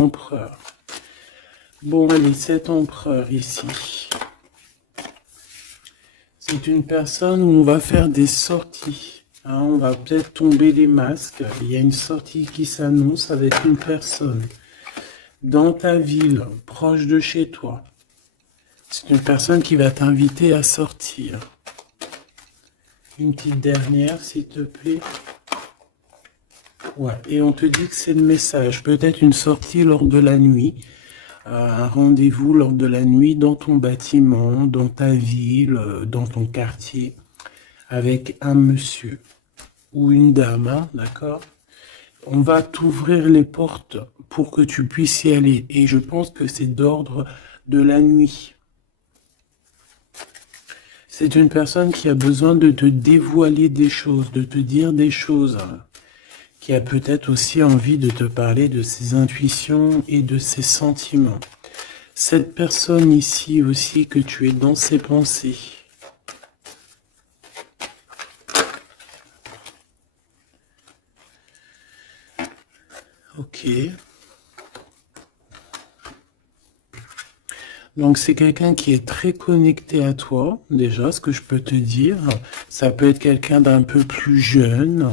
Empereur. Bon, allez, cet empereur ici, c'est une personne où on va faire des sorties. Hein, on va peut-être tomber des masques. Il y a une sortie qui s'annonce avec une personne dans ta ville, proche de chez toi. C'est une personne qui va t'inviter à sortir. Une petite dernière, s'il te plaît. Ouais, et on te dit que c'est le message. Peut-être une sortie lors de la nuit. Un rendez-vous lors de la nuit dans ton bâtiment, dans ta ville, dans ton quartier, avec un monsieur ou une dame, hein, d'accord? On va t'ouvrir les portes pour que tu puisses y aller. Et je pense que c'est d'ordre de la nuit. C'est une personne qui a besoin de te dévoiler des choses, de te dire des choses, qui a peut-être aussi envie de te parler de ses intuitions et de ses sentiments. Cette personne ici aussi, que tu es dans ses pensées. Ok. Donc c'est quelqu'un qui est très connecté à toi, déjà, ce que je peux te dire. Ça peut être quelqu'un d'un peu plus jeune.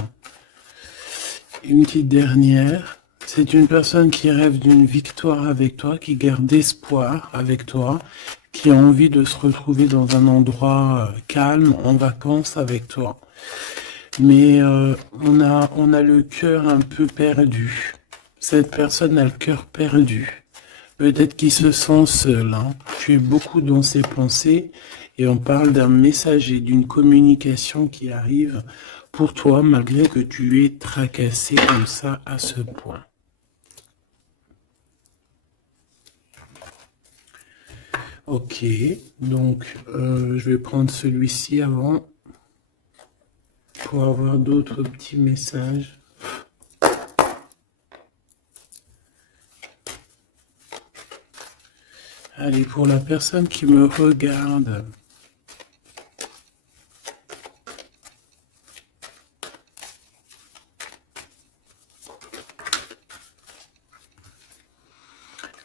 Une petite dernière. C'est une personne qui rêve d'une victoire avec toi, qui garde espoir avec toi, qui a envie de se retrouver dans un endroit calme, en vacances avec toi. Mais on a le cœur un peu perdu. Cette personne a le cœur perdu. Peut-être qu'il se sent seul. Hein. Tu es beaucoup dans ses pensées et on parle d'un message et d'une communication qui arrive pour toi malgré que tu es tracassé comme ça à ce point. Ok, donc je vais prendre celui-ci avant pour avoir d'autres petits messages. Allez, pour la personne qui me regarde,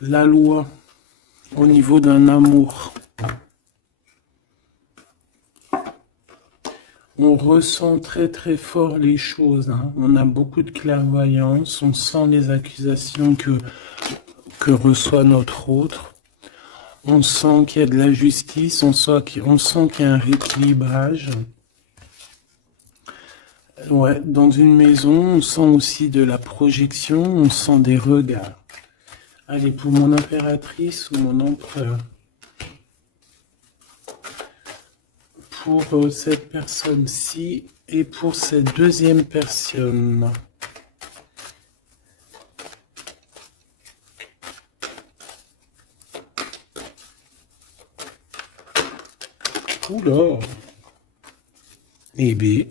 la loi au niveau d'un amour. On ressent très très fort les choses. Hein. On a beaucoup de clairvoyance. On sent les accusations que reçoit notre autre. On sent qu'il y a de la justice. On sent qu'il y a un rééquilibrage. Ouais, dans une maison, on sent aussi de la projection. On sent des regards. Allez, pour mon impératrice ou mon empereur. Pour cette personne-ci et pour cette deuxième personne. Oula. Eh bien.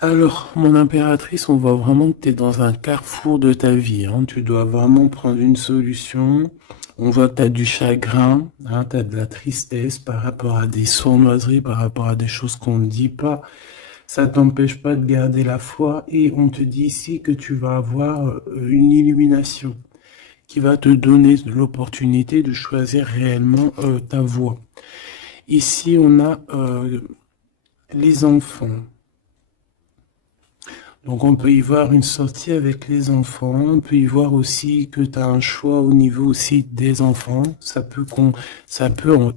Alors, mon impératrice, on voit vraiment que tu es dans un carrefour de ta vie. Hein. Tu dois vraiment prendre une solution. On voit que tu as du chagrin, hein, tu as de la tristesse par rapport à des sournoiseries, par rapport à des choses qu'on ne dit pas. Ça t'empêche pas de garder la foi et on te dit ici que tu vas avoir une illumination qui va te donner l'opportunité de choisir réellement ta voie. Ici, on a les enfants. Donc on peut y voir une sortie avec les enfants, on peut y voir aussi que tu as un choix au niveau aussi des enfants, ça peut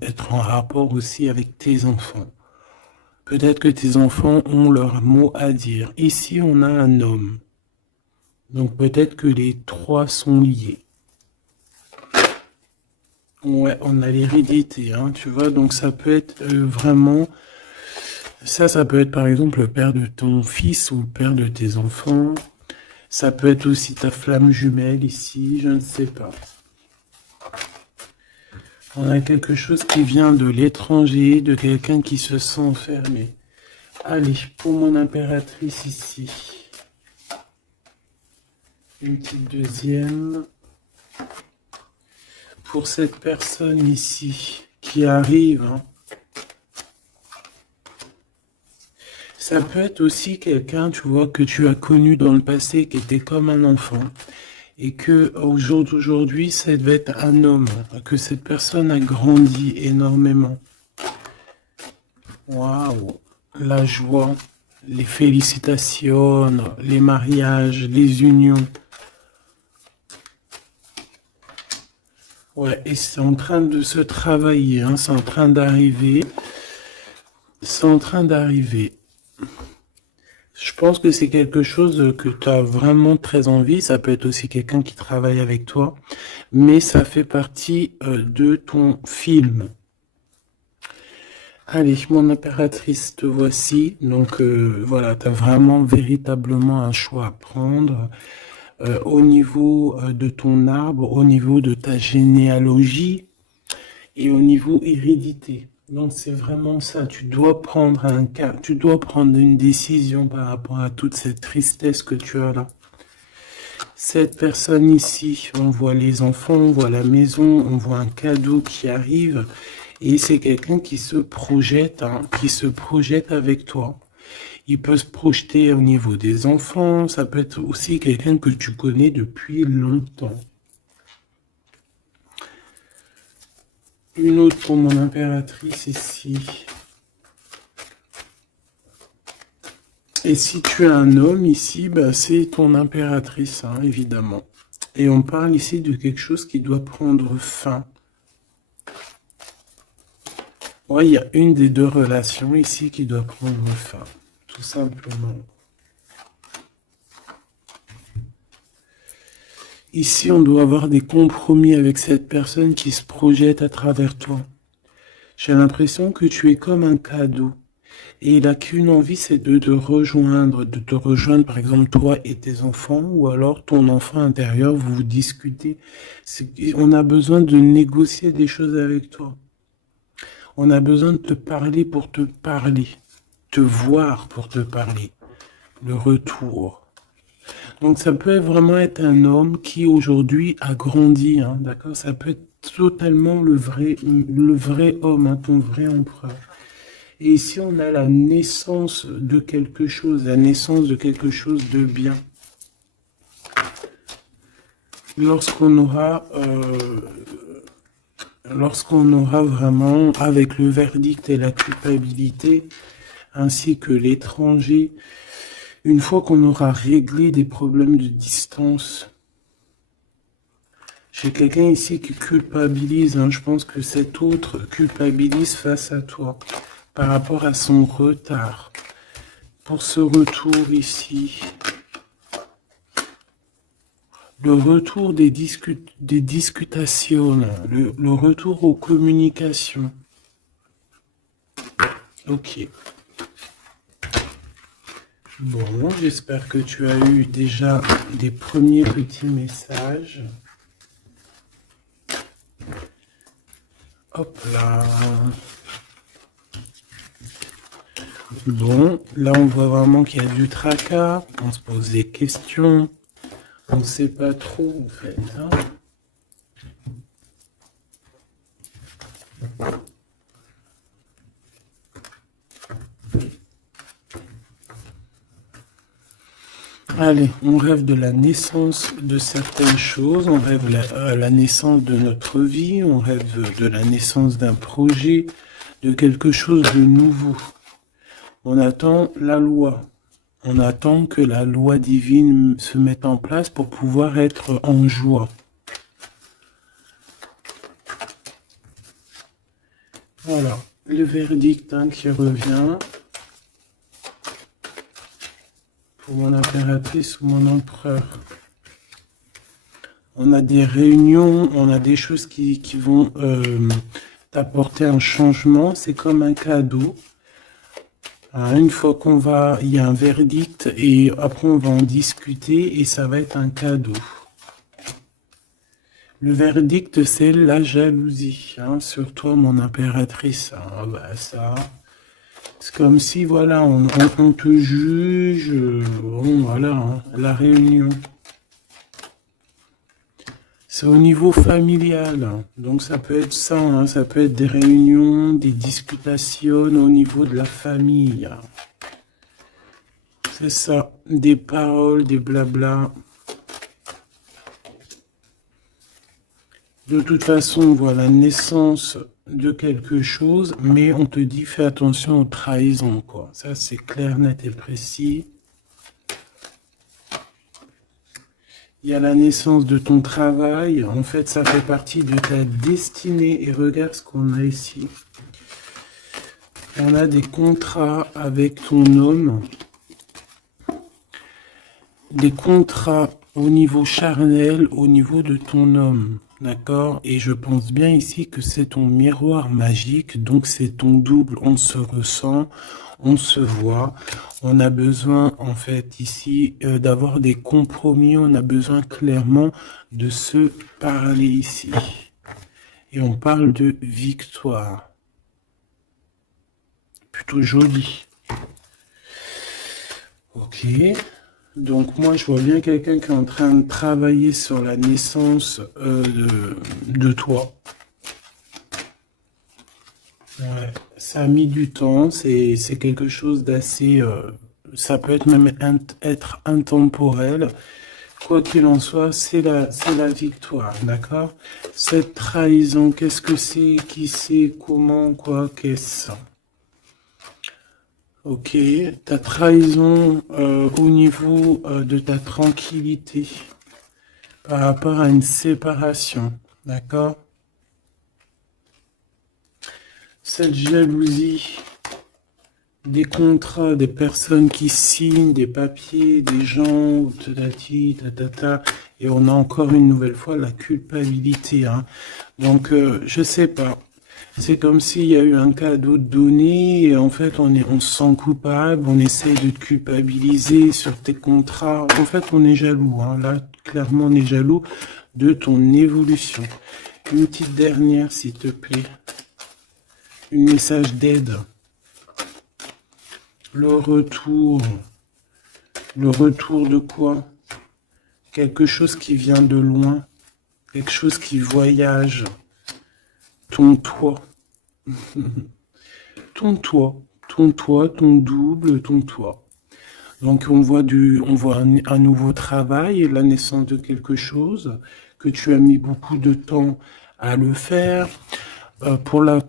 être en rapport aussi avec tes enfants. Peut-être que tes enfants ont leur mot à dire. Ici on a un homme, donc peut-être que les trois sont liés. Ouais, on a l'hérédité, hein, tu vois, donc ça peut être vraiment... Ça peut être par exemple le père de ton fils ou le père de tes enfants. Ça peut être aussi ta flamme jumelle ici, je ne sais pas. On a quelque chose qui vient de l'étranger, de quelqu'un qui se sent enfermé. Allez, pour mon impératrice ici. Une petite deuxième. Pour cette personne ici qui arrive, hein. Ça peut être aussi quelqu'un, tu vois, que tu as connu dans le passé, qui était comme un enfant, et que au jour d'aujourd'hui, ça devait être un homme, que cette personne a grandi énormément. Waouh, la joie, les félicitations, les mariages, les unions. Ouais, et c'est en train de se travailler, hein, c'est en train d'arriver. C'est en train d'arriver. Je pense que c'est quelque chose que tu as vraiment très envie. Ça peut être aussi quelqu'un qui travaille avec toi, mais ça fait partie de ton film. Allez, mon impératrice, te voici. Donc voilà, tu as vraiment véritablement un choix à prendre au niveau de ton arbre, au niveau de ta généalogie et au niveau hérédité. Donc c'est vraiment ça, tu dois prendre un cas, tu dois prendre une décision par rapport à toute cette tristesse que tu as là. Cette personne ici, on voit les enfants, on voit la maison, on voit un cadeau qui arrive, et c'est quelqu'un qui se projette, hein, qui se projette avec toi. Il peut se projeter au niveau des enfants, ça peut être aussi quelqu'un que tu connais depuis longtemps. Une autre pour mon impératrice ici. Et si tu as un homme ici, bah, c'est ton impératrice, hein, évidemment. Et on parle ici de quelque chose qui doit prendre fin. Ouais, il y a une des deux relations ici qui doit prendre fin, tout simplement. Ici, on doit avoir des compromis avec cette personne qui se projette à travers toi. J'ai l'impression que tu es comme un cadeau. Et il n'a qu'une envie, c'est de te rejoindre, par exemple, toi et tes enfants, ou alors ton enfant intérieur, vous discutez. On a besoin de négocier des choses avec toi. On a besoin de te parler pour te parler, te voir pour te parler. Le retour. Donc ça peut vraiment être un homme qui aujourd'hui a grandi, hein, d'accord? Ça peut être totalement le vrai homme, hein, ton vrai empereur. Et ici, on a la naissance de quelque chose, la naissance de quelque chose de bien. Lorsqu'on aura vraiment, avec le verdict et la culpabilité, ainsi que l'étranger, une fois qu'on aura réglé des problèmes de distance, j'ai quelqu'un ici qui culpabilise, hein, je pense que cet autre culpabilise face à toi, par rapport à son retard. Pour ce retour ici, le retour des discutations, le retour aux communications. Ok. Bon, j'espère que tu as eu déjà des premiers petits messages. Hop là. Bon, là on voit vraiment qu'il y a du tracas, on se pose des questions, on ne sait pas trop en fait. Hein. Allez, on rêve de la naissance de certaines choses, on rêve la naissance de notre vie, on rêve de la naissance d'un projet, de quelque chose de nouveau. On attend la loi. On attend que la loi divine se mette en place pour pouvoir être en joie. Voilà, le verdict hein, qui revient pour mon impératrice ou mon empereur. On a des réunions, on a des choses qui vont t'apporter un changement. C'est comme un cadeau. Une fois il y a un verdict et après on va en discuter et ça va être un cadeau. Le verdict, c'est la jalousie, hein, sur toi, mon impératrice. Ah, bah, ça, c'est comme si, voilà, on te juge, bon, voilà, hein, la réunion. C'est au niveau familial, hein. Donc ça peut être ça, hein, ça peut être des réunions, des discutations au niveau de la famille. C'est ça, des paroles, des blabla. De toute façon, on voit la naissance de quelque chose, mais on te dit fais attention aux trahisons, quoi. Ça, c'est clair, net et précis. Il y a la naissance de ton travail. En fait, ça fait partie de ta destinée. Et regarde ce qu'on a ici. On a des contrats avec ton homme. Des contrats au niveau charnel, au niveau de ton homme. D'accord? Et je pense bien ici que c'est ton miroir magique, donc c'est ton double. On se ressent, on se voit. On a besoin, en fait, ici, d'avoir des compromis. On a besoin clairement de se parler ici. Et on parle de victoire. Plutôt joli. Ok. Donc moi, je vois bien quelqu'un qui est en train de travailler sur la naissance de toi. Ouais, ça a mis du temps, c'est quelque chose d'assez... ça peut être même être intemporel. Quoi qu'il en soit, c'est la victoire, d'accord? Cette trahison, qu'est-ce que c'est? Qui c'est? Comment? Quoi? Qu'est-ce? Ok, ta trahison au niveau de ta tranquillité par rapport à une séparation, d'accord? Cette jalousie, des contrats, des personnes qui signent, des papiers, des gens, tatati, tatata, et on a encore une nouvelle fois la culpabilité, hein. Donc, je sais pas. C'est comme s'il y a eu un cadeau donné et en fait on se sent coupable, on essaie de te culpabiliser sur tes contrats. En fait on est jaloux, hein. Là clairement on est jaloux de ton évolution. Une petite dernière s'il te plaît. Un message d'aide. Le retour. Le retour de quoi? Quelque chose qui vient de loin. Quelque chose qui voyage. Ton toit. Ton toit, ton double, ton toit. Donc on voit un nouveau travail, la naissance de quelque chose que tu as mis beaucoup de temps à le faire. Pour la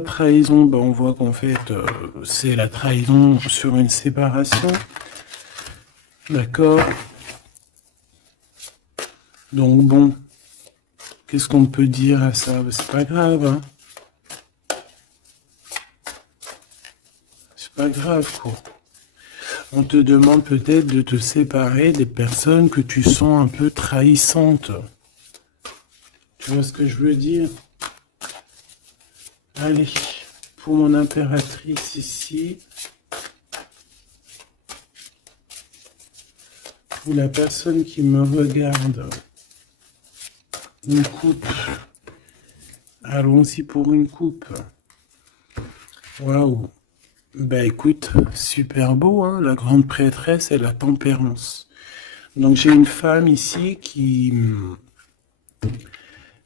trahison, ben, on voit qu'en fait c'est la trahison sur une séparation. D'accord? Donc bon, qu'est-ce qu'on peut dire à ça? C'est pas grave, hein? C'est pas grave, quoi. On te demande peut-être de te séparer des personnes que tu sens un peu trahissantes. Tu vois ce que je veux dire? Allez, pour mon impératrice ici, ou la personne qui me regarde, une coupe. Allons-y pour une coupe. Waouh. Bah écoute, super beau, hein, la grande prêtresse et la tempérance. Donc j'ai une femme ici qui...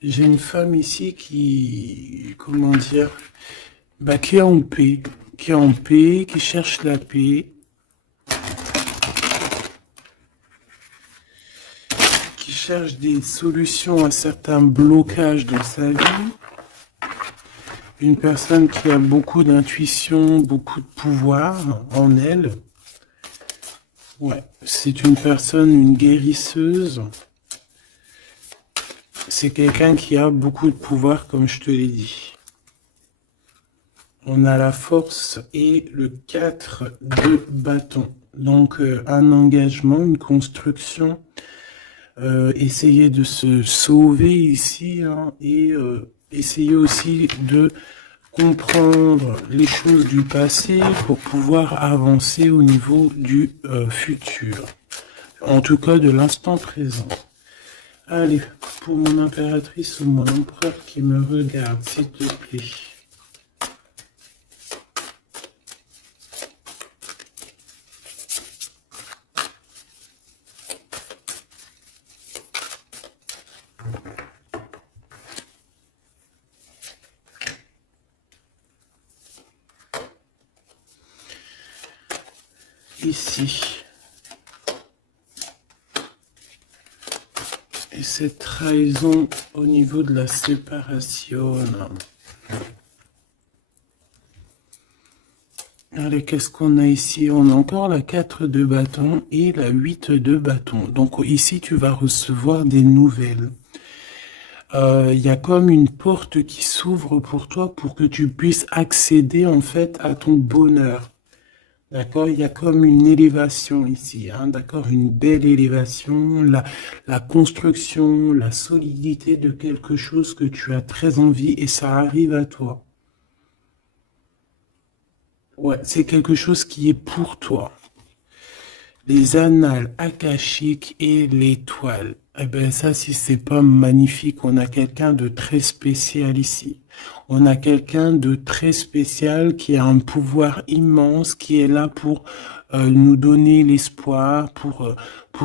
J'ai une femme ici qui... Comment dire? Bah qui est en paix. Qui est en paix, qui cherche la paix. Qui cherche des solutions à certains blocages dans sa vie. Une personne qui a beaucoup d'intuition, beaucoup de pouvoir en elle. Ouais, c'est une personne, une guérisseuse. C'est quelqu'un qui a beaucoup de pouvoir, comme je te l'ai dit. On a la force et le 4 de bâton. Donc, un engagement, une construction. Essayer de se sauver ici, hein, et essayer aussi de comprendre les choses du passé pour pouvoir avancer au niveau du futur. En tout cas, de l'instant présent. Allez, pour mon impératrice ou mon empereur qui me regarde, s'il te plaît. ici. Et cette trahison au niveau de la séparation. Allez, qu'est-ce qu'on a ici? On a encore la 4 de bâton et la 8 de bâton. Donc ici, tu vas recevoir des nouvelles. Il y a comme une porte qui s'ouvre pour toi pour que tu puisses accéder en fait à ton bonheur. D'accord? Il y a comme une élévation ici, hein, d'accord? Une belle élévation, la construction, la solidité de quelque chose que tu as très envie et ça arrive à toi. Ouais, c'est quelque chose qui est pour toi. Les annales akashiques et l'étoile. Eh ben ça, si c'est pas magnifique, on a quelqu'un de très spécial ici. On a quelqu'un de très spécial qui a un pouvoir immense, qui est là pour nous donner l'espoir, pour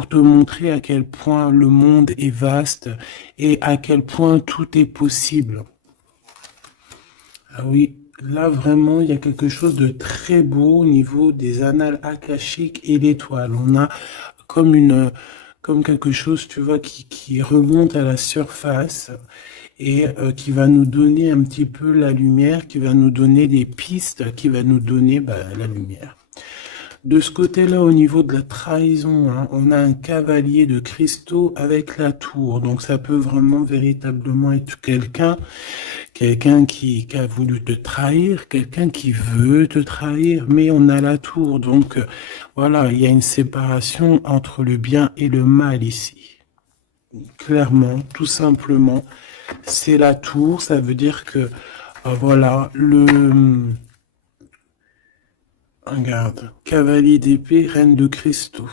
te montrer à quel point le monde est vaste et à quel point tout est possible. Ah oui, là vraiment, il y a quelque chose de très beau au niveau des annales akashiques et l'étoile. On a comme quelque chose, tu vois, qui remonte à la surface et qui va nous donner un petit peu la lumière, qui va nous donner des pistes, qui va nous donner la lumière. De ce côté-là, au niveau de la trahison, hein, on a un cavalier de cristaux avec la tour. Donc ça peut vraiment véritablement être quelqu'un qui a voulu te trahir, quelqu'un qui veut te trahir, mais on a la tour. Donc voilà, il y a une séparation entre le bien et le mal ici. Clairement, tout simplement, c'est la tour. Ça veut dire que voilà, regarde, cavalier d'épée, reine de cristaux.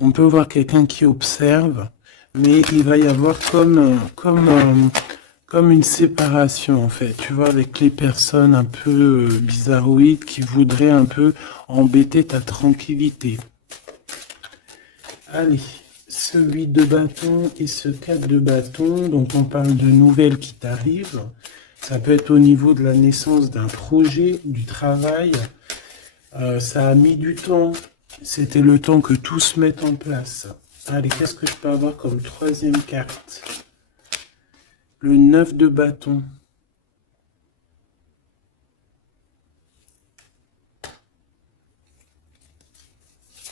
On peut voir quelqu'un qui observe, mais il va y avoir comme une séparation en fait, tu vois, avec les personnes un peu bizarroïdes qui voudraient un peu embêter ta tranquillité. Allez, ce 8 de bâton et ce 4 de bâton, donc on parle de nouvelles qui t'arrivent. Ça peut être au niveau de la naissance d'un projet, du travail. Ça a mis du temps. C'était le temps que tout se mette en place. Allez, qu'est-ce que je peux avoir comme troisième carte? Le 9 de bâton.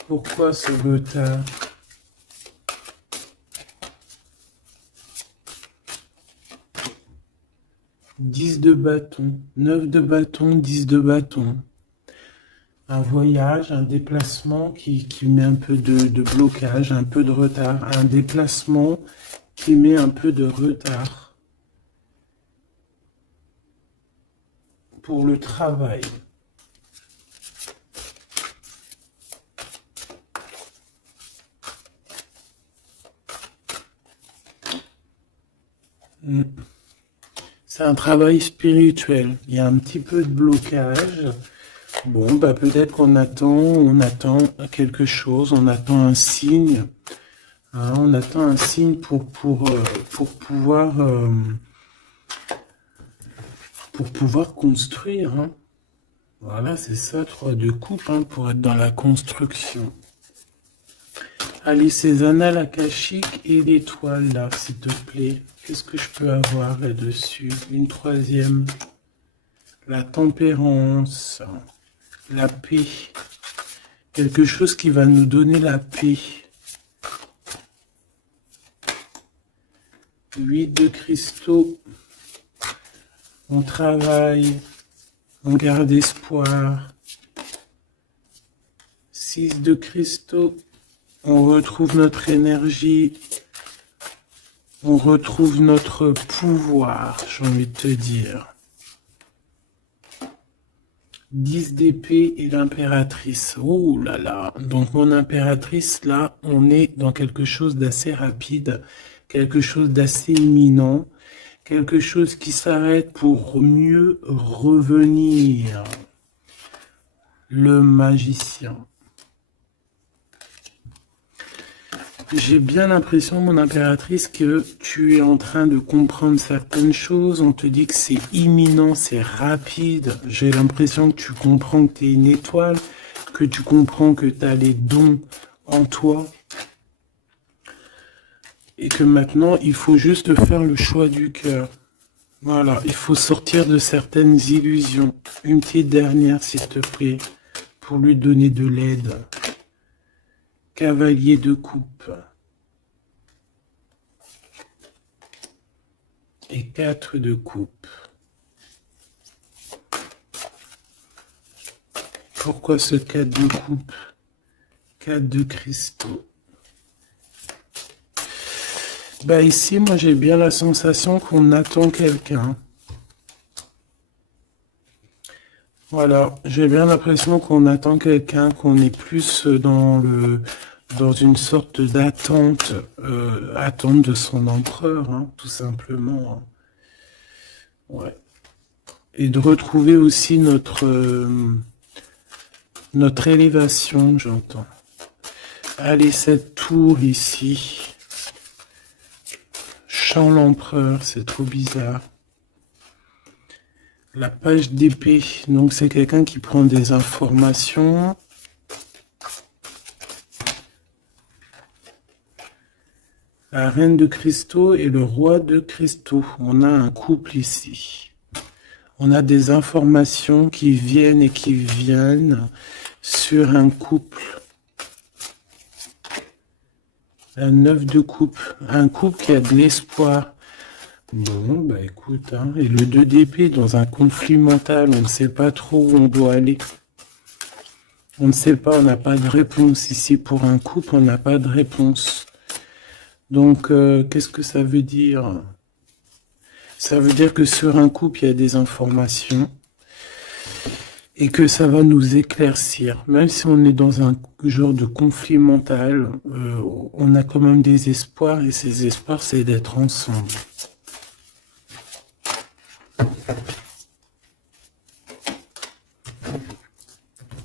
Pourquoi ce retard? 10 de bâton, 9 de bâton, 10 de bâton. Un voyage, un déplacement qui met un peu de blocage, un peu de retard. Un déplacement qui met un peu de retard pour le travail. C'est un travail spirituel. Il y a un petit peu de blocage. Bon, peut-être qu'on attend quelque chose, on attend un signe. Hein, on attend un signe pour pouvoir construire. Hein. Voilà, c'est ça, 3 de coupe, hein, pour être dans la construction. Allez, ces annales akashiques et l'étoile là, s'il te plaît. Qu'est-ce que je peux avoir là-dessus? Une troisième. La tempérance. La paix. Quelque chose qui va nous donner la paix. 8 de cristaux. On travaille. On garde espoir. 6 de cristaux. On retrouve notre énergie. On retrouve notre pouvoir, j'ai envie de te dire. 10 d'épée et l'impératrice. Oh là là. Donc mon impératrice, là, on est dans quelque chose d'assez rapide, quelque chose d'assez imminent, quelque chose qui s'arrête pour mieux revenir. Le magicien. J'ai bien l'impression, mon impératrice, que tu es en train de comprendre certaines choses. On te dit que c'est imminent, c'est rapide. J'ai l'impression que tu comprends que tu es une étoile, que tu comprends que tu as les dons en toi. Et que maintenant, il faut juste faire le choix du cœur. Voilà, il faut sortir de certaines illusions. Une petite dernière, s'il te plaît, pour lui donner de l'aide. Cavalier de coupe. Et 4 de coupe. Pourquoi ce 4 de coupe? 4 de cristaux. Bah ici, moi j'ai bien la sensation qu'on attend quelqu'un. Voilà, j'ai bien l'impression qu'on attend quelqu'un, qu'on est plus dans une sorte d'attente, attente de son empereur, hein, tout simplement. Ouais. Et de retrouver aussi notre élévation, j'entends. Allez, cette tour ici. Chant l'empereur, c'est trop bizarre. La page d'épée, donc c'est quelqu'un qui prend des informations. La reine de cristaux et le roi de cristaux. On a un couple ici. On a des informations qui viennent et qui viennent sur un couple. Un 9 de coupe. Un couple qui a de l'espoir. Bon, bah écoute, hein. Et le 2 d'épée dans un conflit mental, on ne sait pas trop où on doit aller. On ne sait pas, on n'a pas de réponse. Ici, pour un couple, on n'a pas de réponse. Donc, qu'est-ce que ça veut dire? Ça veut dire que sur un couple, il y a des informations et que ça va nous éclaircir. Même si on est dans un genre de conflit mental, on a quand même des espoirs et ces espoirs, c'est d'être ensemble.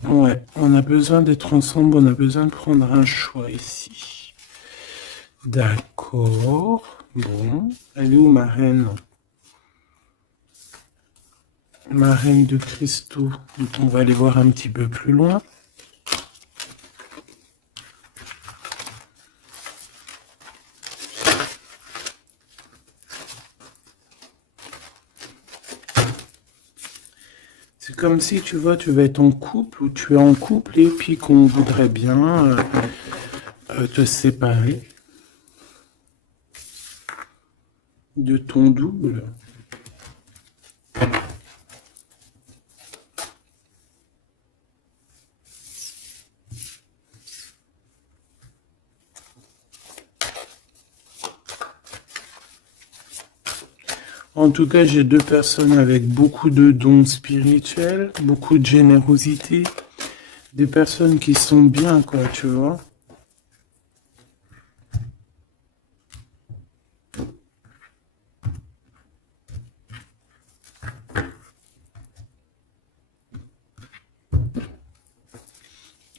Ouais, on a besoin d'être ensemble, on a besoin de prendre un choix ici. D'accord. Bon, elle est où ma reine? Ma reine de cristaux. Donc on va aller voir un petit peu plus loin. C'est comme si, tu vois, tu vas être en couple ou tu es en couple et puis qu'on voudrait bien te séparer de ton double. En tout cas, j'ai deux personnes avec beaucoup de dons spirituels, beaucoup de générosité, des personnes qui sont bien, quoi, tu vois.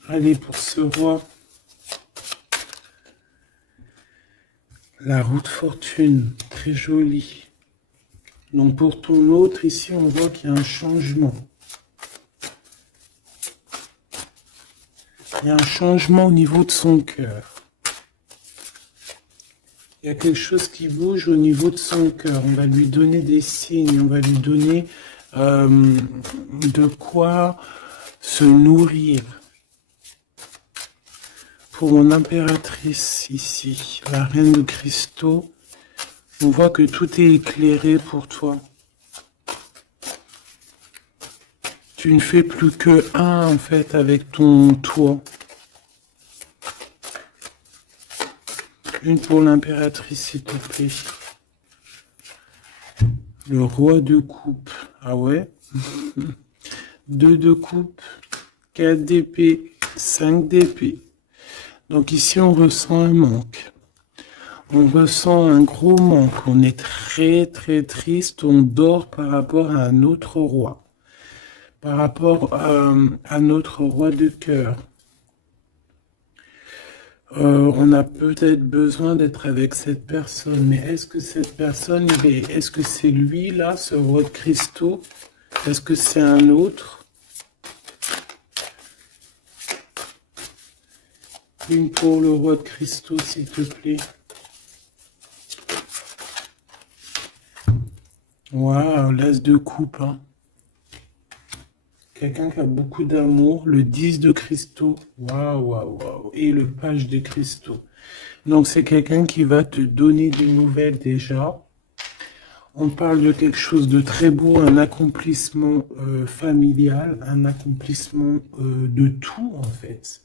Allez, pour ce roi, la roue de fortune, très jolie. Donc pour ton autre, ici, on voit qu'il y a un changement. Il y a un changement au niveau de son cœur. Il y a quelque chose qui bouge au niveau de son cœur. On va lui donner des signes, on va lui donner de quoi se nourrir. Pour mon impératrice ici, la reine de cristaux, on voit que tout est éclairé pour toi. Tu ne fais plus que un, en fait, avec ton toit. Une pour l'impératrice, s'il te plaît. Le roi de coupe. Ah ouais? 2 de coupe, 4 d'épée, 5 d'épée. Donc ici, on ressent un manque. On ressent un gros manque. On est très, très triste. On dort par rapport à un autre roi. Par rapport à notre roi de cœur. On a peut-être besoin d'être avec cette personne, mais est-ce que cette personne, est-ce que c'est lui là, ce roi de cristaux? Est-ce que c'est un autre? Une pour le roi de cristaux, s'il te plaît. Waouh, l'as de coupe, hein. Quelqu'un qui a beaucoup d'amour, le 10 de cristaux. Waouh, waouh, waouh. Et le page de cristaux. Donc c'est quelqu'un qui va te donner des nouvelles déjà. On parle de quelque chose de très beau, un accomplissement familial, un accomplissement de tout en fait.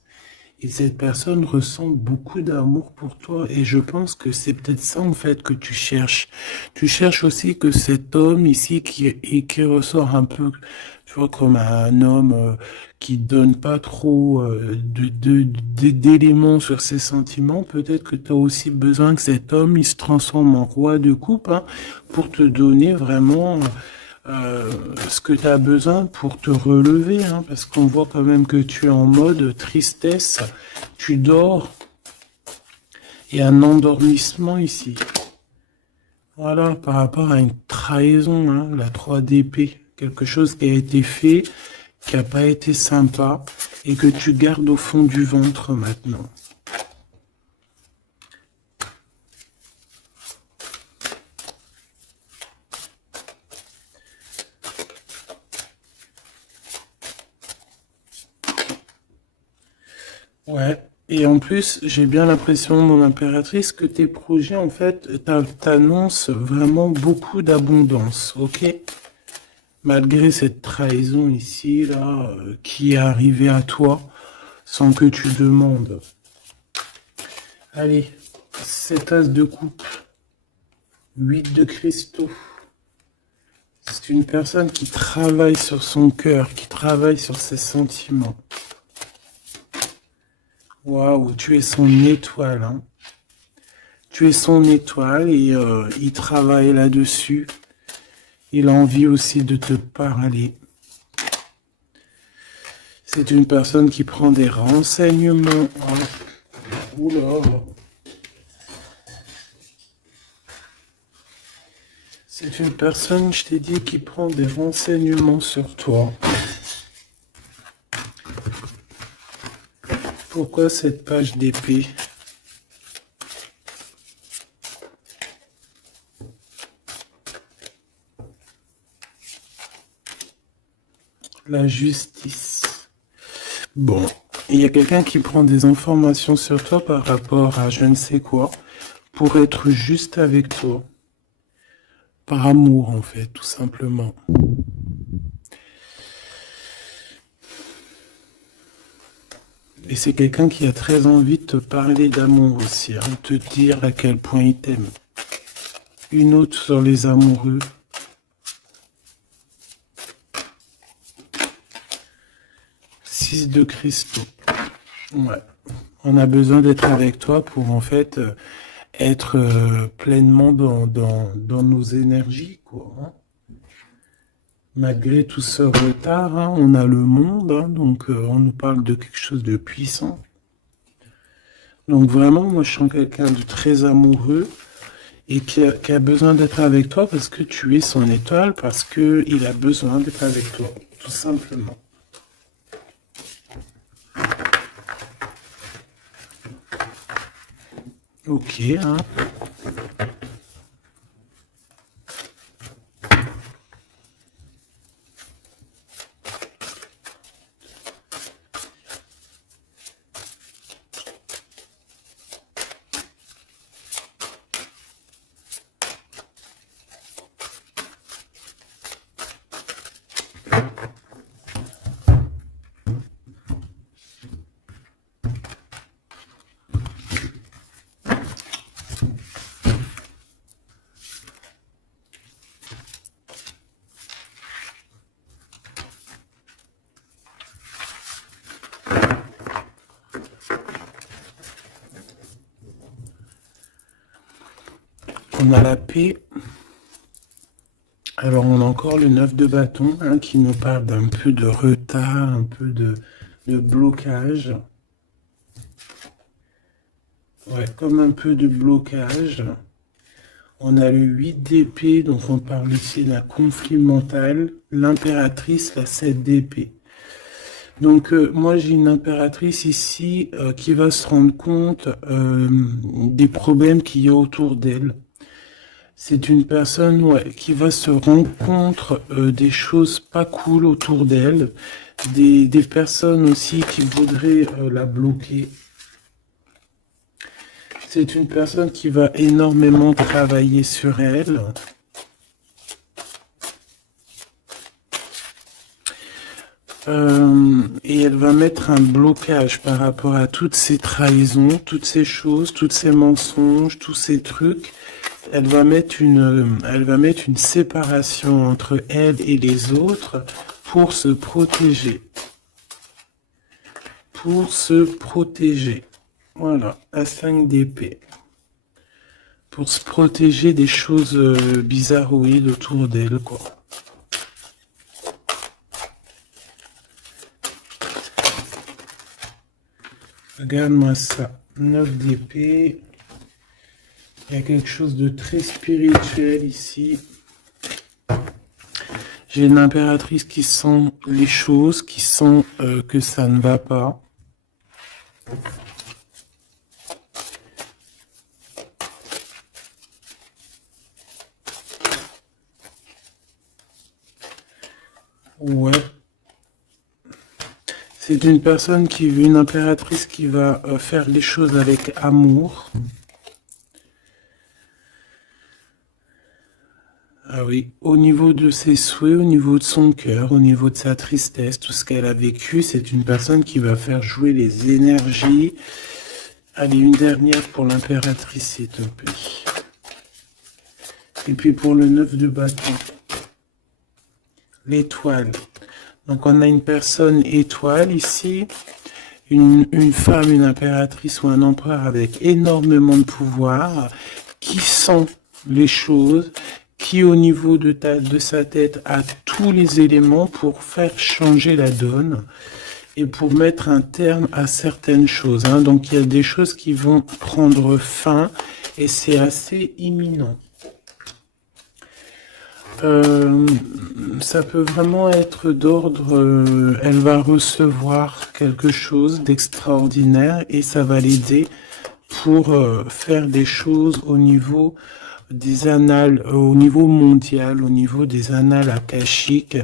Et cette personne ressent beaucoup d'amour pour toi. Et je pense que c'est peut-être ça, en fait, que tu cherches. Tu cherches aussi que cet homme ici qui ressort un peu, tu vois, comme un homme qui donne pas trop d'éléments sur ses sentiments. Peut-être que tu as aussi besoin que cet homme, il se transforme en roi de coupe, hein, pour te donner vraiment ce que tu as besoin pour te relever, hein, parce qu'on voit quand même que tu es en mode tristesse, tu dors, il y a un endormissement ici. Voilà, par rapport à une trahison, hein, la 3 d'épée, quelque chose qui a été fait, qui n'a pas été sympa, et que tu gardes au fond du ventre maintenant. Ouais. Et en plus, j'ai bien l'impression, mon impératrice, que tes projets, en fait, t'annoncent vraiment beaucoup d'abondance, ok? Malgré cette trahison ici, là, qui est arrivée à toi, sans que tu demandes. Allez, 7 as de coupe, 8 de cristaux. C'est une personne qui travaille sur son cœur, qui travaille sur ses sentiments. Waouh, tu es son étoile, hein. Tu es son étoile et il travaille là-dessus. Il a envie aussi de te parler. C'est une personne qui prend des renseignements. Oh. Oula. C'est une personne, je t'ai dit, qui prend des renseignements sur toi. Pourquoi cette page d'épée? La justice. Bon, il y a quelqu'un qui prend des informations sur toi par rapport à je ne sais quoi, pour être juste avec toi. Par amour, en fait, tout simplement. Et c'est quelqu'un qui a très envie de te parler d'amour aussi, hein, te dire à quel point il t'aime. Une autre sur les amoureux. Six de cristaux. Ouais. On a besoin d'être avec toi pour en fait être pleinement dans nos énergies, quoi, hein. Malgré tout ce retard, hein, on a le monde, hein, donc on nous parle de quelque chose de puissant. Donc vraiment, moi je sens quelqu'un de très amoureux et qui a besoin d'être avec toi parce que tu es son étoile, parce qu'il a besoin d'être avec toi, tout simplement. Ok, hein. On a la paix. Alors on a encore le 9 de bâton, hein, qui nous parle d'un peu de retard, un peu de blocage. Ouais, comme un peu de blocage. On a le 8 d'épée, donc on parle ici d'un conflit mental. L'impératrice, la 7 d'épée. Donc moi j'ai une impératrice ici qui va se rendre compte des problèmes qu'il y a autour d'elle. C'est une personne qui va se rendre compte des choses pas cool autour d'elle, des personnes aussi qui voudraient la bloquer. C'est une personne qui va énormément travailler sur elle. Et elle va mettre un blocage par rapport à toutes ces trahisons, toutes ces choses, tous ces mensonges, tous ces trucs. Elle va mettre une séparation entre elle et les autres pour se protéger. Pour se protéger. Voilà, la 5 d'épée. Pour se protéger des choses bizarroïdes autour d'elle, quoi. Regarde-moi ça. 9 d'épée. Il y a quelque chose de très spirituel ici. J'ai une impératrice qui sent les choses, qui sent que ça ne va pas. Ouais. C'est une personne une impératrice qui va faire les choses avec amour. Ah oui, au niveau de ses souhaits, au niveau de son cœur, au niveau de sa tristesse, tout ce qu'elle a vécu, c'est une personne qui va faire jouer les énergies. Allez, une dernière pour l'impératrice, s'il te plaît. Et puis pour le 9 de bâton, l'étoile. Donc on a une personne étoile ici, une femme, une impératrice ou un empereur avec énormément de pouvoir, qui sent les choses, qui au niveau de sa tête a tous les éléments pour faire changer la donne et pour mettre un terme à certaines choses. Hein. Donc il y a des choses qui vont prendre fin et c'est assez imminent. Ça peut vraiment être d'ordre, elle va recevoir quelque chose d'extraordinaire et ça va l'aider pour faire des choses au niveau des annales, au niveau mondial, au niveau des annales akashiques.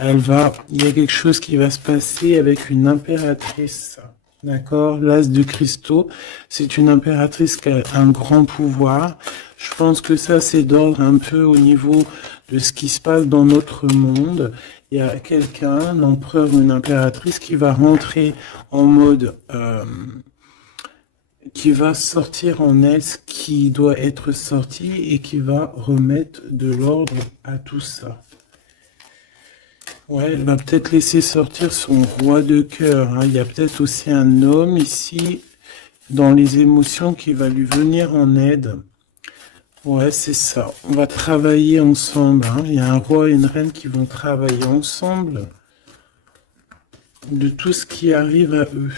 Il y a quelque chose qui va se passer avec une impératrice. D'accord, l'as de cristaux, c'est une impératrice qui a un grand pouvoir. Je pense que ça, c'est d'ordre un peu au niveau de ce qui se passe dans notre monde. Il y a quelqu'un, un empereur ou une impératrice qui va rentrer en mode... qui va sortir en elle ce qui doit être sorti et qui va remettre de l'ordre à tout ça. Ouais, elle va peut-être laisser sortir son roi de cœur. Hein. Il y a peut-être aussi un homme ici dans les émotions qui va lui venir en aide. Ouais, c'est ça. On va travailler ensemble. Hein. Il y a un roi et une reine qui vont travailler ensemble de tout ce qui arrive à eux.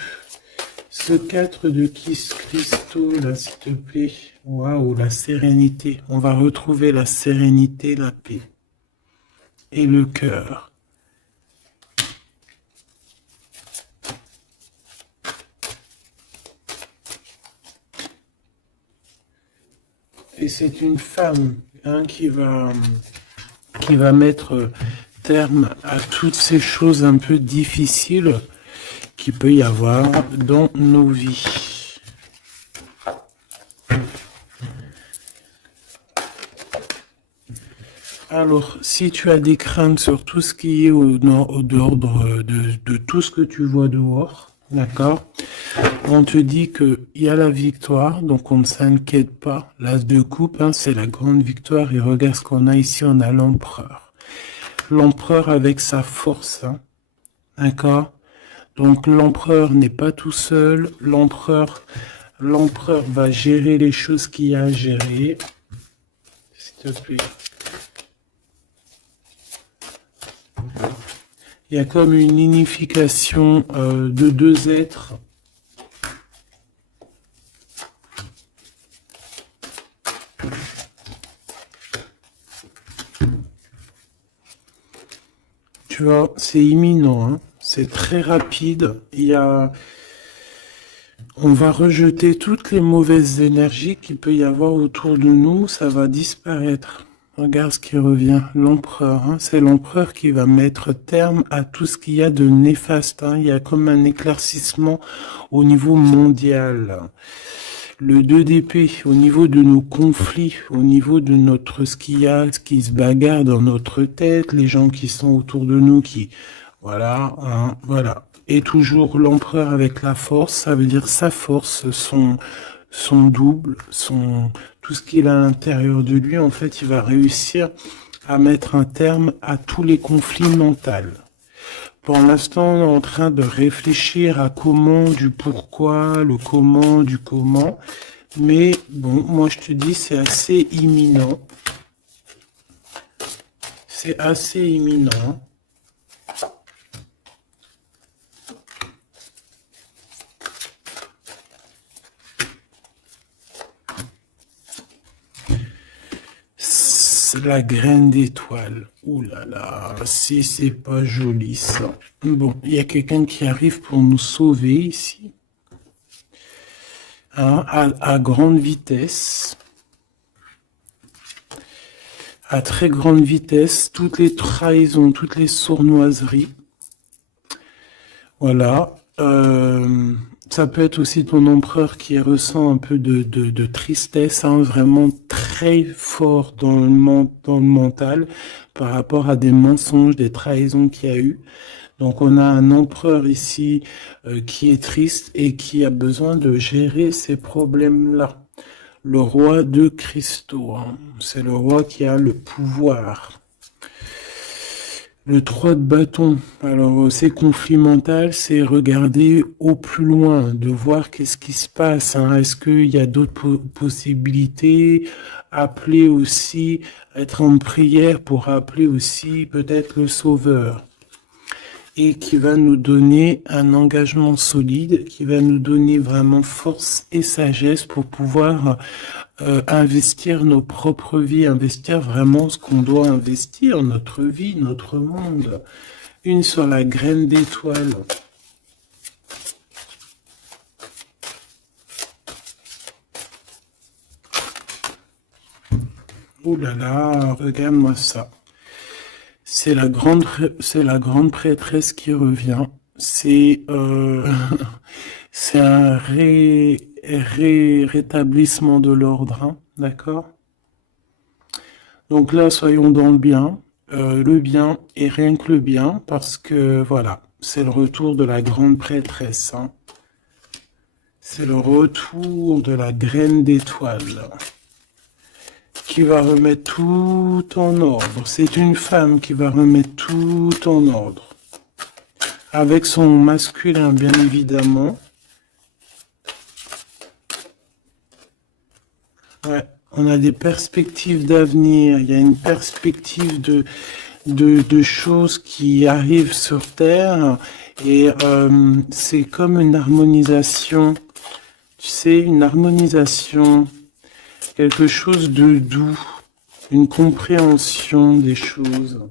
Ce 4 de cristaux, là, s'il te plaît. Waouh, la sérénité. On va retrouver la sérénité, la paix. Et le cœur. Et c'est une femme hein, qui va mettre terme à toutes ces choses un peu difficiles qu'il peut y avoir dans nos vies. Alors, si tu as des craintes sur tout ce qui est au d'ordre de tout ce que tu vois dehors, d'accord, on te dit qu'il y a la victoire, donc on ne s'inquiète pas. L'as de coupe, hein, c'est la grande victoire. Et regarde ce qu'on a ici, on a l'empereur. L'empereur avec sa force, hein, d'accord. Donc l'empereur n'est pas tout seul. L'empereur va gérer les choses qu'il y a à gérer. S'il te plaît. Il y a comme une unification de deux êtres. Tu vois, c'est imminent, hein. C'est très rapide. On va rejeter toutes les mauvaises énergies qu'il peut y avoir autour de nous. Ça va disparaître. Regarde ce qui revient. L'empereur, hein. C'est l'empereur qui va mettre terme à tout ce qu'il y a de néfaste, hein. Il y a comme un éclaircissement au niveau mondial. Le 2 d'épée, au niveau de nos conflits, au niveau de ce qu'il y a, ce qui se bagarre dans notre tête, les gens qui sont autour de nous voilà, hein, voilà. Et toujours l'empereur avec la force, ça veut dire sa force, son double, tout ce qu'il a à l'intérieur de lui, en fait, il va réussir à mettre un terme à tous les conflits mentaux. Pour l'instant, on est en train de réfléchir à comment, du pourquoi, le comment, du comment. Mais bon, moi je te dis, c'est assez imminent. C'est assez imminent. La graine d'étoile. Ouh là là, si c'est pas joli ça. Bon, il y a quelqu'un qui arrive pour nous sauver ici. Hein, à grande vitesse. À très grande vitesse, toutes les trahisons, toutes les sournoiseries. Voilà. Ça peut être aussi ton empereur qui ressent un peu de tristesse, hein, vraiment très fort dans le mental par rapport à des mensonges, des trahisons qu'il y a eu. Donc on a un empereur ici qui est triste et qui a besoin de gérer ces problèmes-là. Le roi de cristaux, hein, c'est le roi qui a le pouvoir. Le 3 de bâton, alors c'est conflit mental, c'est regarder au plus loin, de voir qu'est-ce qui se passe, hein. Est-ce qu'il y a d'autres possibilités, appeler aussi, être en prière pour appeler aussi peut-être le sauveur. Et qui va nous donner un engagement solide, qui va nous donner vraiment force et sagesse pour pouvoir investir nos propres vies, investir vraiment ce qu'on doit investir, notre vie, notre monde. Une sur la graine d'étoile. Ouh là là, regarde-moi ça. C'est la grande prêtresse qui revient. C'est c'est un rétablissement de l'ordre, hein, d'accord? Donc là, soyons dans le bien et rien que le bien, parce que voilà, c'est le retour de la grande prêtresse, hein. C'est le retour de la graine d'étoile qui va remettre tout en ordre. C'est une femme qui va remettre tout en ordre. Avec son masculin, bien évidemment. Ouais, on a des perspectives d'avenir. Il y a une perspective de choses qui arrivent sur Terre. Et c'est comme une harmonisation. Tu sais, une harmonisation. Quelque chose de doux, une compréhension des choses.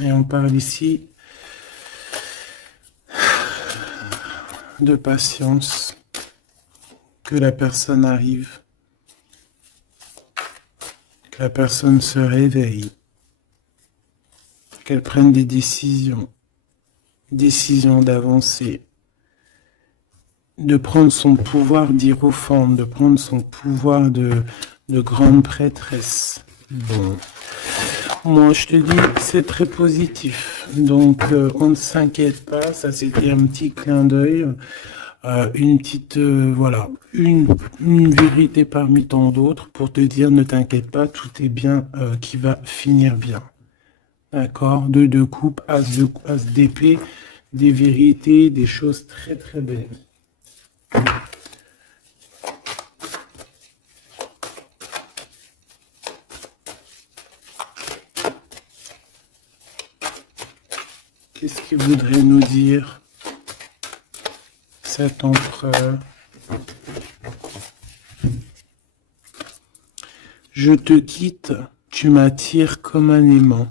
Et on parle ici de patience, que la personne arrive, que la personne se réveille, qu'elle prenne des décisions d'avancer, de prendre son pouvoir d'hiérophante, de prendre son pouvoir de grande prêtresse. Bon, moi je te dis, c'est très positif. Donc on ne s'inquiète pas, ça c'était un petit clin d'œil, une petite, voilà, une vérité parmi tant d'autres pour te dire, ne t'inquiète pas, tout est bien qui va finir bien. D'accord? Deux de coupe, as d'épée, des vérités, des choses très très belles. Qu'est-ce qu'il voudrait nous dire, cet empereur? Je te quitte, tu m'attires comme un aimant.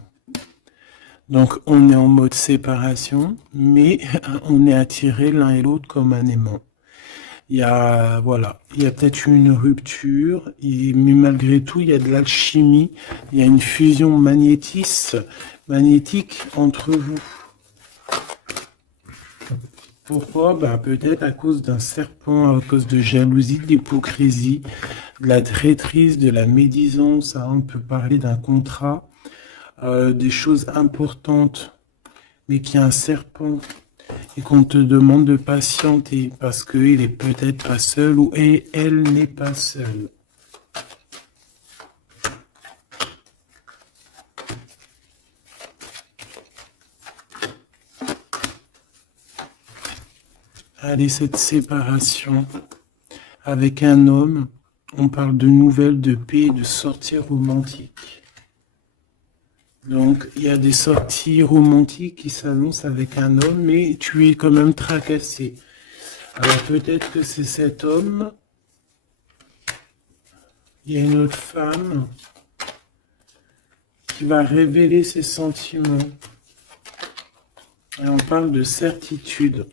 Donc, on est en mode séparation, mais on est attirés l'un et l'autre comme un aimant. Il y a, voilà, il y a peut-être une rupture, mais malgré tout, il y a de l'alchimie, il y a une fusion magnétique entre vous. Pourquoi? Ben, peut-être à cause d'un serpent, à cause de jalousie, d'hypocrisie, de la traîtrise, de la médisance. Hein. On peut parler d'un contrat, des choses importantes, mais qu'il y a un serpent et qu'on te demande de patienter parce qu'il est peut-être pas seul ou elle n'est pas seule. Allez, cette séparation avec un homme, on parle de nouvelles, de paix, de sorties romantiques. Donc, il y a des sorties romantiques qui s'annoncent avec un homme, mais tu es quand même tracassé. Alors, peut-être que c'est cet homme. Il y a une autre femme qui va révéler ses sentiments. Et on parle de certitude.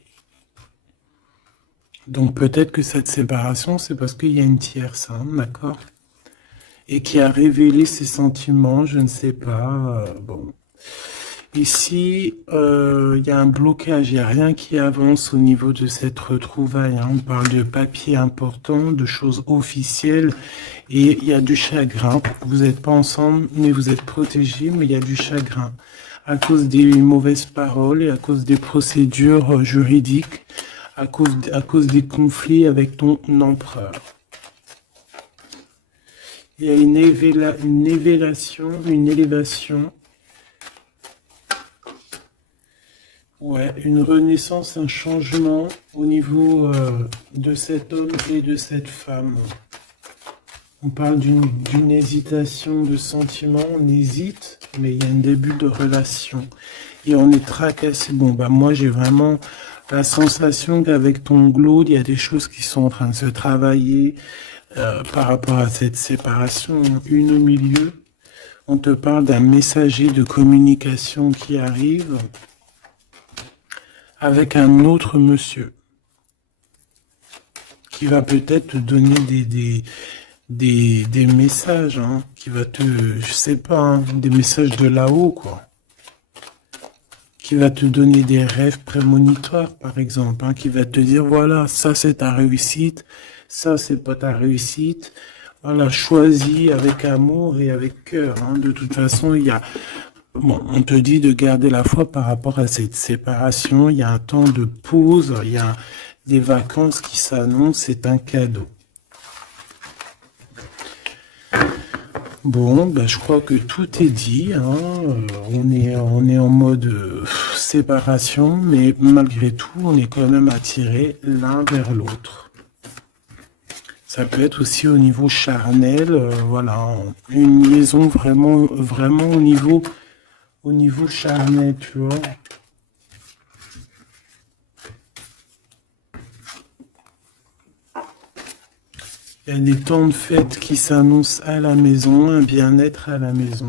Donc peut-être que cette séparation, c'est parce qu'il y a une tierce, hein, d'accord? Et qui a révélé ses sentiments, je ne sais pas. Bon. Ici, il y a un blocage, il n'y a rien qui avance au niveau de cette retrouvaille. Hein. On parle de papiers importants, de choses officielles, et il y a du chagrin. Vous n'êtes pas ensemble, mais vous êtes protégés, mais il y a du chagrin. À cause des mauvaises paroles et à cause des procédures juridiques, à cause des conflits avec ton empereur. Il y a une élévation. Ouais, une renaissance, un changement au niveau de cet homme et de cette femme. On parle d'une hésitation de sentiment, on hésite, mais il y a un début de relation. Et on est tracassé. Bon, bah moi j'ai vraiment la sensation qu'avec ton glaude, il y a des choses qui sont en train de se travailler par rapport à cette séparation. Une au milieu, on te parle d'un messager de communication qui arrive avec un autre monsieur qui va peut-être te donner des messages, hein, qui va te, je sais pas, hein, des messages de là-haut, quoi. Qui va te donner des rêves prémonitoires, par exemple, hein, qui va te dire, voilà, ça c'est ta réussite, ça c'est pas ta réussite. Voilà, choisis avec amour et avec cœur. Hein. De toute façon, il y a, bon, on te dit de garder la foi par rapport à cette séparation. Il y a un temps de pause, il y a des vacances qui s'annoncent, c'est un cadeau. Bon, ben, je crois que tout est dit. Hein. On est en mode séparation, mais malgré tout, on est quand même attirés l'un vers l'autre. Ça peut être aussi au niveau charnel, voilà, une liaison vraiment au niveau charnel, tu vois. Il y a des temps de fête qui s'annoncent à la maison, un bien-être à la maison.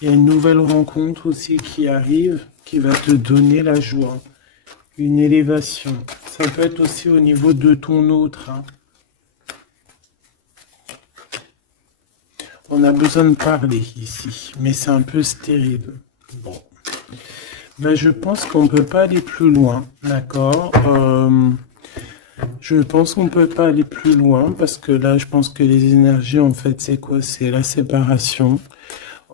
Il y a une nouvelle rencontre aussi qui arrive, qui va te donner la joie, une élévation. Ça peut être aussi au niveau de ton autre. Hein. On a besoin de parler ici, mais c'est un peu stérile. Bon. Ben, je pense qu'on ne peut pas aller plus loin, d'accord? Je pense qu'on ne peut pas aller plus loin parce que là, je pense que les énergies, en fait, c'est quoi? C'est la séparation.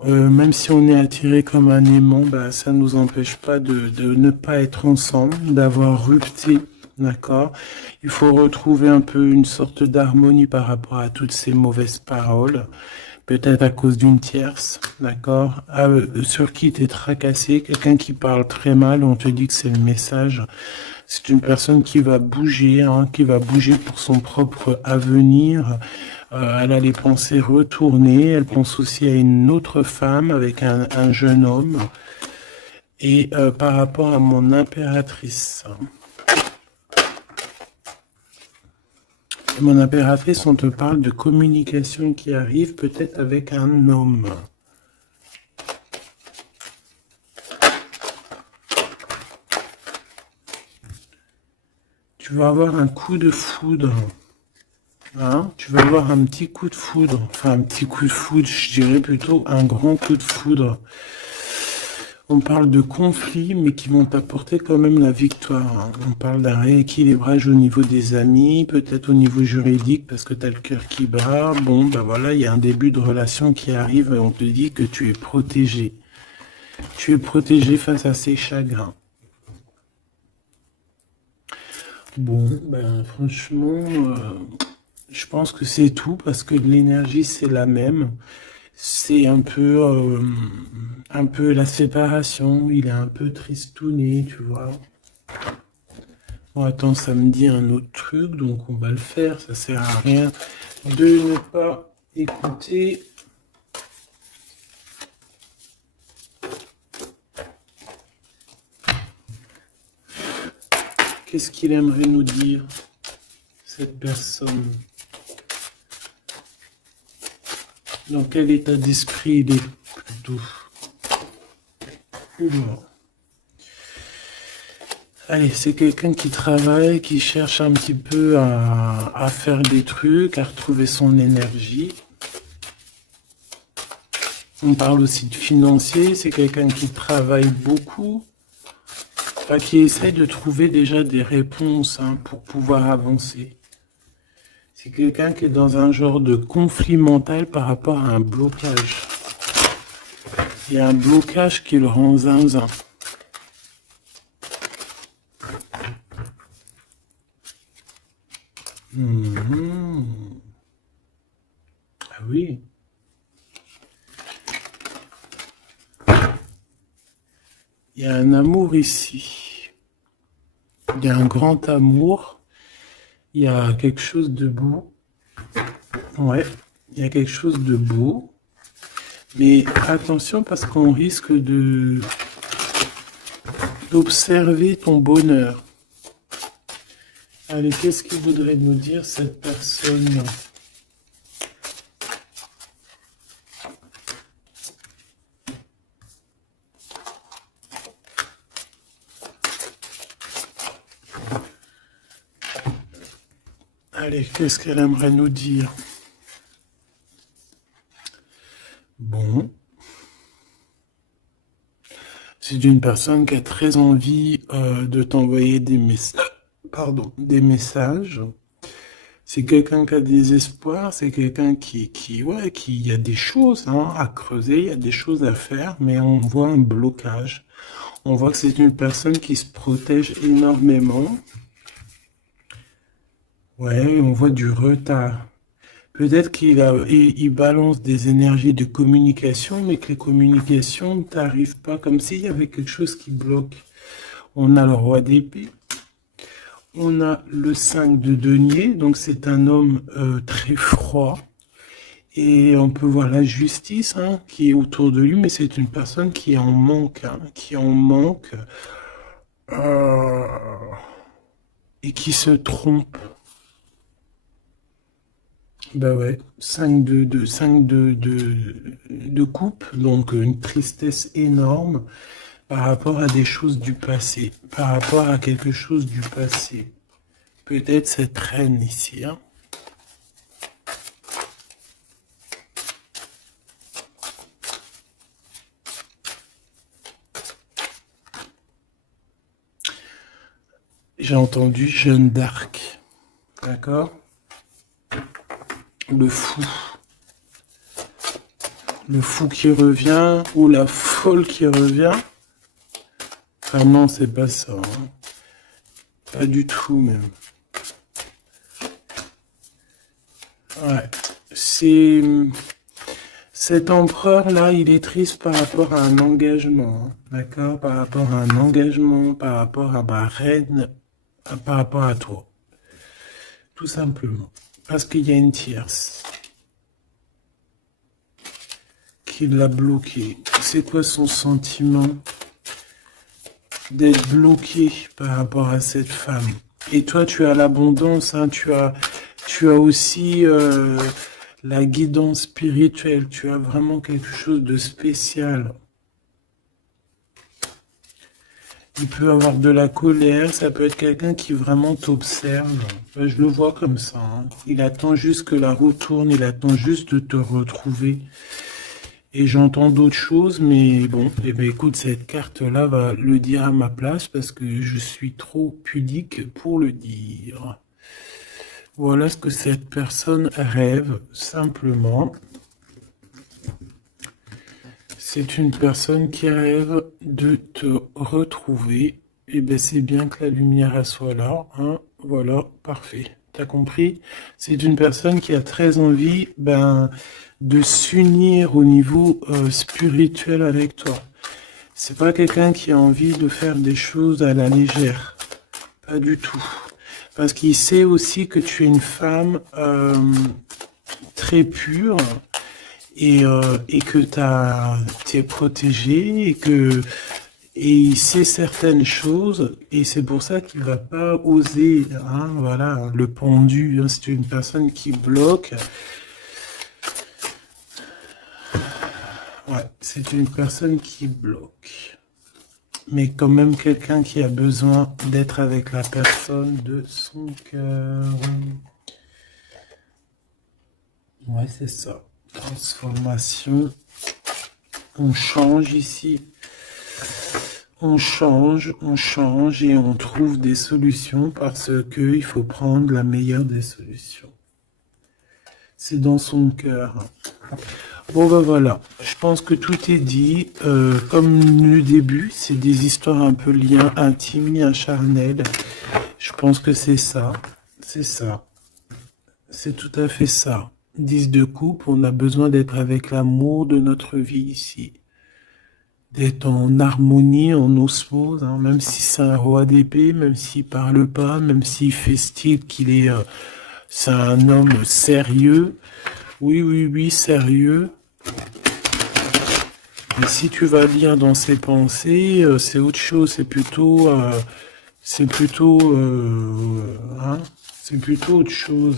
Même si on est attiré comme un aimant, bah, ça ne nous empêche pas de ne pas être ensemble, d'avoir rupté, d'accord? Il faut retrouver un peu une sorte d'harmonie par rapport à toutes ces mauvaises paroles, peut-être à cause d'une tierce, d'accord? Sur qui tu es tracassé, quelqu'un qui parle très mal, on te dit que c'est le message. C'est une personne qui va bouger, hein, qui va bouger pour son propre avenir. Elle a les pensées retournées. Elle pense aussi à une autre femme avec un jeune homme. Et par rapport à mon impératrice, Mon impératrice, on te parle de communication qui arrive peut-être avec un homme. Tu vas avoir un coup de foudre. Hein? Tu vas avoir un petit coup de foudre. Enfin, un petit coup de foudre, je dirais plutôt un grand coup de foudre. On parle de conflits, mais qui vont t'apporter quand même la victoire. Hein. On parle d'un rééquilibrage au niveau des amis, peut-être au niveau juridique, parce que tu as le cœur qui bat. Bon, ben voilà, il y a un début de relation qui arrive et on te dit que tu es protégé. Tu es protégé face à ces chagrins. Bon, ben franchement, je pense que c'est tout, parce que l'énergie, c'est la même. C'est un peu la séparation, il est un peu tristouné, tu vois. Bon, attends, ça me dit un autre truc, donc on va le faire, ça sert à rien de ne pas écouter. Qu'est-ce qu'il aimerait nous dire, cette personne? Dans quel état d'esprit il est plutôt? Oula. Allez, c'est quelqu'un qui travaille, qui cherche un petit peu à faire des trucs, à retrouver son énergie. On parle aussi de financier, c'est quelqu'un qui travaille beaucoup, enfin, qui essaie de trouver déjà des réponses hein, pour pouvoir avancer. C'est quelqu'un qui est dans un genre de conflit mental par rapport à un blocage. Il y a un blocage qui le rend zinzin. Ah oui. Il y a un amour ici. Il y a un grand amour. Il y a quelque chose de beau. Ouais, il y a quelque chose de beau. Mais attention parce qu'on risque d'observer ton bonheur. Allez, qu'est-ce qu'il voudrait nous dire cette personne ? Allez, qu'est-ce qu'elle aimerait nous dire? Bon. C'est une personne qui a très envie de t'envoyer des messages. Pardon, des messages. C'est quelqu'un qui a des espoirs, c'est quelqu'un ouais, qui y a des choses hein, à creuser, il y a des choses à faire, mais on voit un blocage. On voit que c'est une personne qui se protège énormément. Ouais, on voit du retard. Peut-être il balance des énergies de communication, mais que les communications ne t'arrivent pas, comme s'il y avait quelque chose qui bloque. On a le roi d'épée. On a le 5 de denier, donc c'est un homme très froid. Et on peut voir la justice hein, qui est autour de lui, mais c'est une personne qui en manque, hein, qui en manque et qui se trompe. Bah ouais, 5 de coupe, donc une tristesse énorme par rapport à des choses du passé, par rapport à quelque chose du passé. Peut-être cette reine ici, hein. J'ai entendu Jeanne d'Arc, d'accord? Le fou. Le fou qui revient, ou la folle qui revient. Ah non, c'est pas ça. Hein. Pas du tout, même. Ouais. C'est... Cet empereur-là, il est triste par rapport à un engagement. Hein. D'accord? Par rapport à un engagement, par rapport à ma reine, par rapport à toi. Tout simplement. Parce qu'il y a une tierce qui l'a bloqué. C'est quoi son sentiment d'être bloqué par rapport à cette femme? Et toi, tu as l'abondance, hein, tu as Tu as aussi la guidance spirituelle. Tu as vraiment quelque chose de spécial. Il peut avoir de la colère, ça peut être quelqu'un qui vraiment t'observe. Je le vois comme ça, hein. Il attend juste que la roue tourne, il attend juste de te retrouver. Et j'entends d'autres choses, mais bon, eh ben, écoute, cette carte-là va le dire à ma place parce que je suis trop pudique pour le dire. Voilà ce que cette personne rêve, simplement. C'est une personne qui rêve de te retrouver. Et ben c'est bien que la lumière elle soit là, hein. Voilà, parfait. T'as compris? C'est une personne qui a très envie de s'unir au niveau spirituel avec toi. C'est pas quelqu'un qui a envie de faire des choses à la légère. Pas du tout. Parce qu'il sait aussi que tu es une femme très pure et que t'es protégé et il sait certaines choses et c'est pour ça qu'il va pas oser, hein, voilà, le pendu, hein, c'est une personne qui bloque. Ouais, c'est une personne qui bloque. Mais quand même quelqu'un qui a besoin d'être avec la personne de son cœur. Ouais, c'est ça. Transformation. On change ici. On change et on trouve des solutions parce que il faut prendre la meilleure des solutions. C'est dans son cœur. Bon ben voilà, je pense que tout est dit. Comme le début, c'est des histoires un peu liens intimes, liens charnels. Je pense que c'est ça. C'est ça. C'est tout à fait ça. 10 de coupe, on a besoin d'être avec l'amour de notre vie ici. D'être en harmonie, en osmose, hein, même si c'est un roi d'épée, même s'il parle pas, même s'il fait style qu'il est... c'est un homme sérieux. Oui, oui, oui, sérieux. Mais si tu vas lire dans ses pensées, c'est autre chose, c'est plutôt, hein, c'est plutôt autre chose.